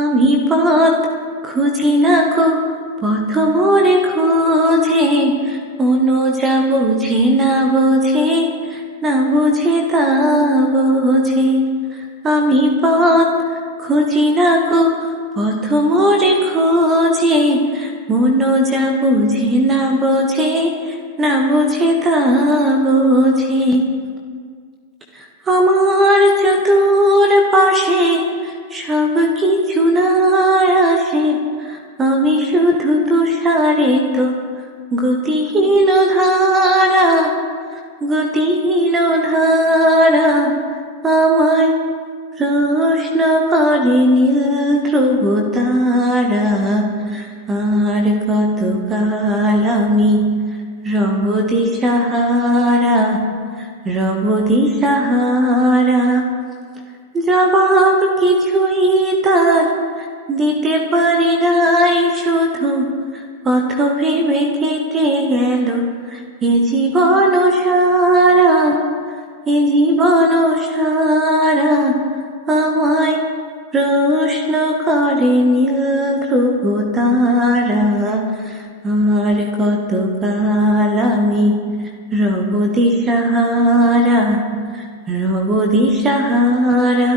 আমি পথ খুঁজি না গো, পথ মোরে খোঁজে, মন যা বোঝে না বোঝে, না বোঝে তা বোঝে। আমি পথ খুঁজি না গো, পথ মোরে খোঁজে, মন যা বোঝে না বোঝে, না বোঝে তা বোঝে। আমার চতুর পাশে সব কিছু নাড়াসে, আমি শুধু তুষারিত গতিহীন ধারা, গতিহীন ধারা। আমায় প্রশ্ন করে নীল ধ্রুব তারা, আর কতকাল আমি রব দিশাহারা, রব দিশাহারা। জবাব কিছুই তার দিতে পারি নাই, শুধু পথ ভেবে কেটে গেল এ জীবন সারা, এ জীবন সারা। আমায় প্রশ্ন করে নীল ধ্রুব তারা, আর কতকাল আমি রব দিশাহারা, রব দিশাহারা।